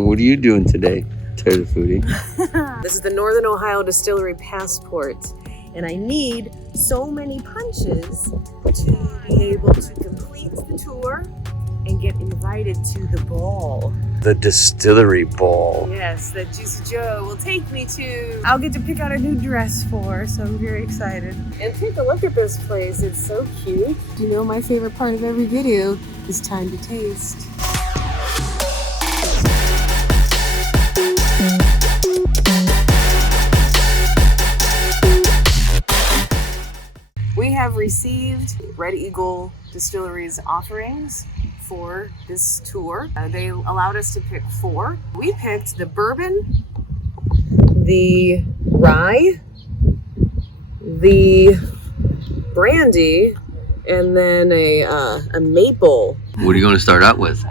What are you doing today, Taylor Foodie? This is the Northern Ohio Distillery Passport, and I need so many punches to be able to complete the tour and get invited to the ball. The distillery ball. Yes, that Juicy Joe will take me to. I'll get to pick out a new dress for, so I'm very excited. And take a look at this place, it's so cute. You know, my favorite part of every video is time to taste. We have received Red Eagle Distillery's offerings for this tour. They allowed us to pick 4. We picked the bourbon, the rye, the brandy, and then a maple. What are you going to start out with?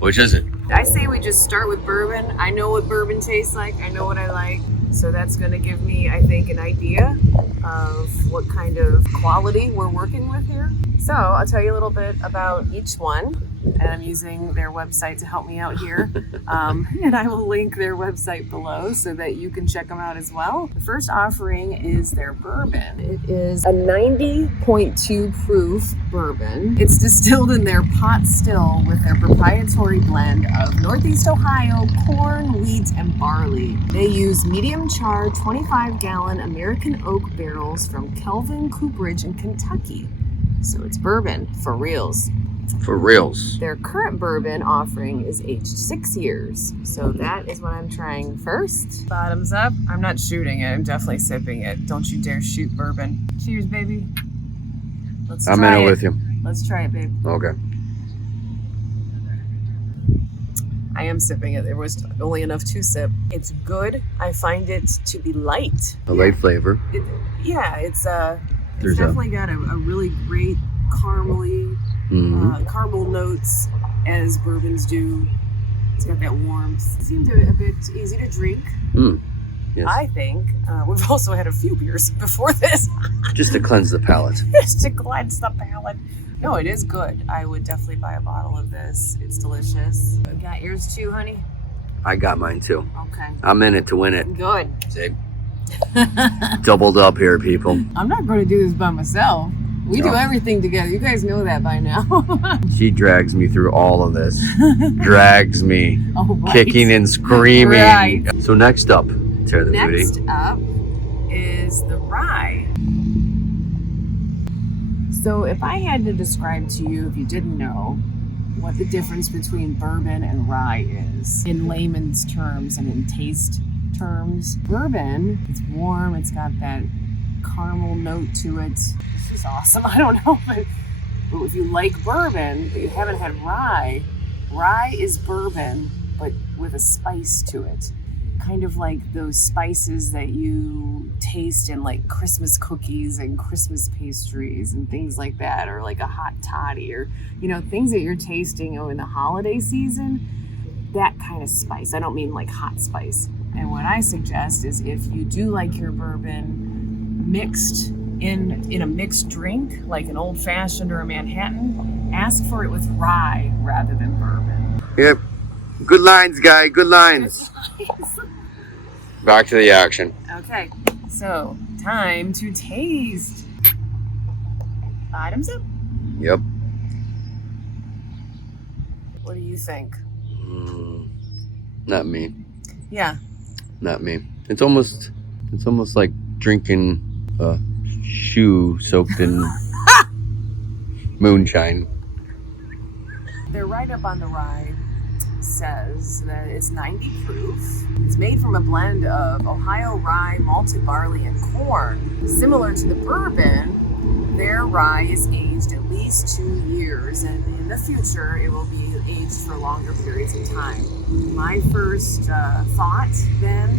Which is it? I say we just start with bourbon. I know what bourbon tastes like. I know what I like. So that's going to give me, I think, an idea of what kind of quality we're working with here. So I'll tell you a little bit about each one. And I'm using their website to help me out here. And I will link their website below so that you can check them out as well. The first offering is their bourbon. It is a 90.2 proof bourbon. It's distilled in their pot still with their proprietary blend of Northeast Ohio corn, wheat, and barley. They use medium char 25-gallon American oak barrels from Kelvin Cooperage in Kentucky. So it's bourbon for reals. For reals. Their current bourbon offering is aged 6 years. So that is what I'm trying first. Bottoms up. I'm not shooting it. I'm definitely sipping it. Don't you dare shoot bourbon. Cheers, baby. Let's try it. I'm in it with you. Let's try it, babe. Okay. I am sipping it. There was only enough to sip. It's good. I find it to be light. A light flavor. It's definitely got a really great caramely, caramel notes as bourbons do. It's got that warmth. It seemed a bit easy to drink. Yes. I think. We've also had a few beers before this. Just to cleanse the palate. Just to cleanse the palate. No, it is good. I would definitely buy a bottle of this. It's delicious. You got yours too, honey? I got mine too. Okay. I'm in it to win it. Good. See? Doubled up here, people. I'm not going to do this by myself. We do everything together. You guys know that by now. She drags me through all of this. Drags me. Right. Kicking and screaming. Right. So next up, Taylor the Next Foodie. up is the rye. So if I had to describe to you, if you didn't know, what the difference between bourbon and rye is, in layman's terms and in taste terms, bourbon, it's warm, it's got that caramel note to it. This is awesome. I don't know, but if you like bourbon, but you haven't had rye, rye is bourbon, but with a spice to it. Kind of like those spices that you taste in like Christmas cookies and Christmas pastries and things like that, or like a hot toddy, or, you know, things that you're tasting in the holiday season, that kind of spice. I don't mean like hot spice. And what I suggest is if you do like your bourbon mixed in a mixed drink, like an old fashioned or a Manhattan, ask for it with rye rather than bourbon. Yep. Good lines, guy. Good lines. Back to the action. Okay, so time to taste. Bottoms up. Yep. What do you think? Not me. Yeah. Not me. It's almost like drinking a shoe soaked in moonshine. They're right up on the rye. Says that it's 90 proof. It's made from a blend of Ohio rye, malted barley, and corn. Similar to the bourbon, their rye is aged at least 2 years, and in the future it will be aged for longer periods of time. My first thought then,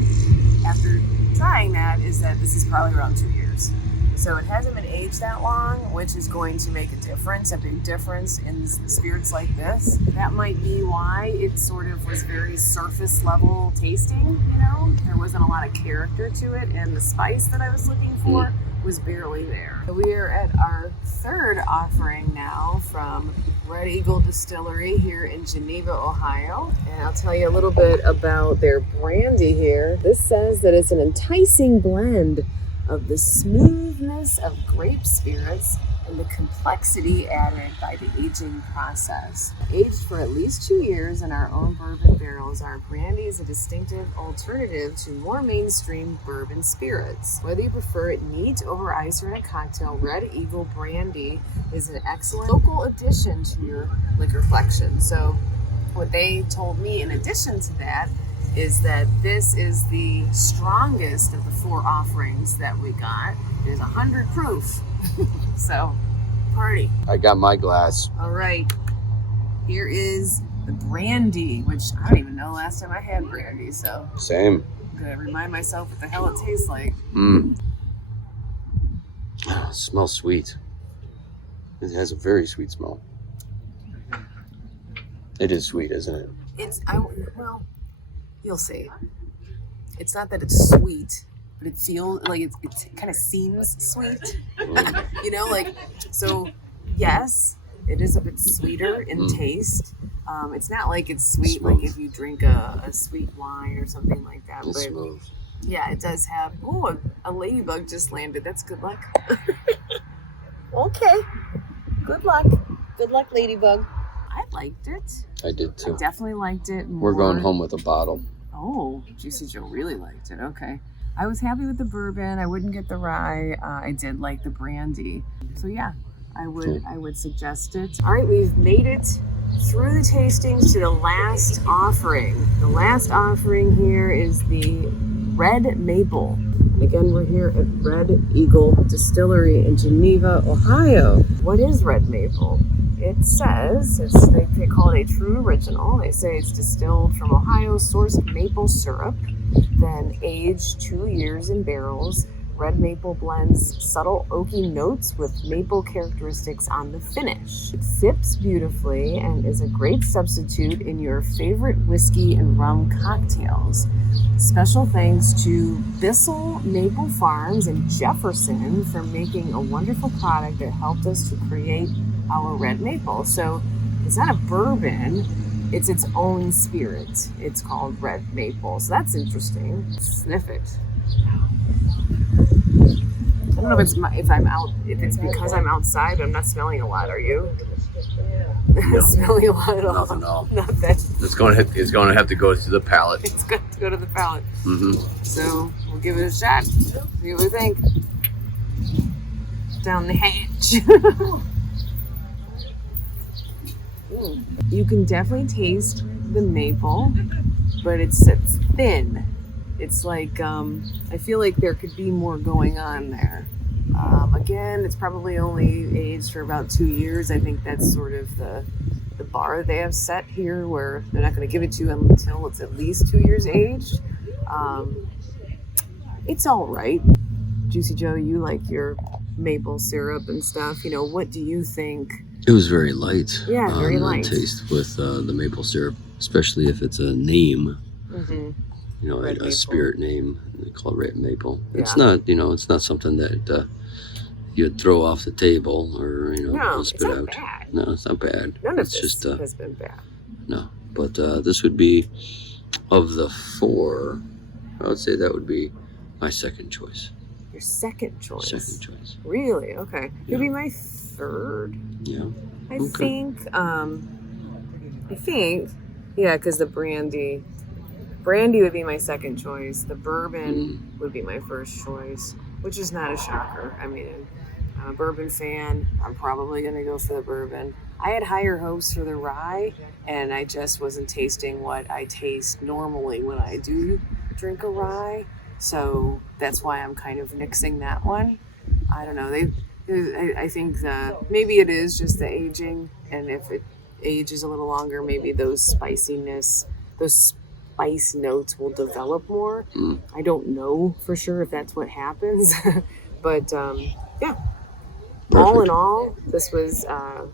after trying that, is that this is probably around 2 years. So it hasn't been aged that long, which is going to make a difference, a big difference in spirits like this. That might be why it sort of was very surface level tasting, you know? There wasn't a lot of character to it, and the spice that I was looking for was barely there. So we are at our third offering now from Red Eagle Distillery here in Geneva, Ohio. And I'll tell you a little bit about their brandy here. This says that it's an enticing blend of the smoothness of grape spirits and the complexity added by the aging process. Aged for at least 2 years in our own bourbon barrels, our brandy is a distinctive alternative to more mainstream bourbon spirits. Whether you prefer it neat over ice or in a cocktail, Red Eagle Brandy is an excellent local addition to your liquor collection. So what they told me in addition to that is that this is the strongest of the 4 offerings that we got. It is 100 proof. So, party. I got my glass. All right. Here is the brandy, which I don't even know last time I had brandy. So, Same. I'm going to remind myself what the hell it tastes like. It smells sweet. It has a very sweet smell. It is sweet, isn't it? Well, you'll see. It's not that it's sweet, but it feels like it kind of seems sweet. You know, like, so yes, it is a bit sweeter in taste. It's not like it's sweet like if you drink a sweet wine or something like that. It's but smooth. yeah, it does have, a ladybug just landed. That's good luck. Okay. Good luck. Good luck, ladybug. I liked it. I did too. I definitely liked it. We're going home with a bottle. Oh, Juicy Joe really liked it. Okay. I was happy with the bourbon. I wouldn't get the rye. I did like the brandy. So yeah, I would suggest it. All right, we've made it through the tastings to the last offering. The last offering here is the Red Maple. And again, we're here at Red Eagle Distillery in Geneva, Ohio. What is Red Maple? It says, they call it a true original. They say it's distilled from Ohio-sourced maple syrup, then aged 2 years in barrels. Red maple blends subtle oaky notes with maple characteristics on the finish. It sips beautifully and is a great substitute in your favorite whiskey and rum cocktails. Special thanks to Bissell Maple Farms in Jefferson for making a wonderful product that helped us to create our red maple. So it's not a bourbon, it's its own spirit. It's called red maple. So that's interesting. Sniff it. I don't know if it's because I'm outside, but I'm not smelling a lot. Are you? No. Smelling a lot at all? Nothing at all. Nothing. It's going to have to go to the palate. It's got to go to the palate. Mm-hmm. So we'll give it a shot. See what we think. Down the hatch. You can definitely taste the maple, but it's thin. It's like, I feel like there could be more going on there. Again, it's probably only aged for about 2 years. I think that's sort of the bar they have set here, where they're not going to give it to you until it's at least 2 years aged. It's all right. Juicy Joe, you like your maple syrup and stuff. You know, what do you think? It was very light. Yeah, very light. Taste with the maple syrup, especially if it's a name. Mm-hmm. You know, a spirit name. They call it red maple. Yeah. It's not, it's not something that you'd throw off the table or, No, spit it's not out. bad. No, it's not bad. None of it's this just, has been bad. No, but this would be, of the 4, I would say that would be my second choice. Your second choice? Second choice. Really? Okay. Yeah. It'd be my third. Yeah. I think, yeah, because the brandy would be my second choice. The bourbon would be my first choice, which is not a shocker. I mean, I'm a bourbon fan. I'm probably going to go for the bourbon. I had higher hopes for the rye, and I just wasn't tasting what I taste normally when I do drink a rye. So that's why I'm kind of nixing that one. I don't know. I think that maybe it is just the aging, and if it ages a little longer, maybe those spice notes will develop more. I don't know for sure if that's what happens, but yeah. Perfect. All in all, this was a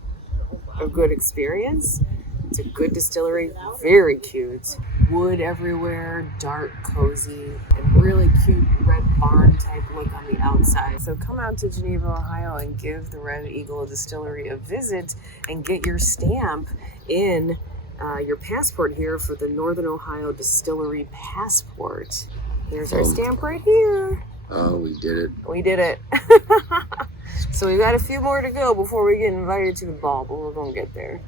good experience. It's a good distillery, very cute. wood everywhere, dark, cozy, and really cute red barn type look on the outside. So come out to Geneva, Ohio and give the Red Eagle Distillery a visit and get your stamp in your passport here for the Northern Ohio Distillery Passport. There's our stamp right here. Oh, we did it. We did it. So we got a few more to go before we get invited to the ball, but we're going to get there.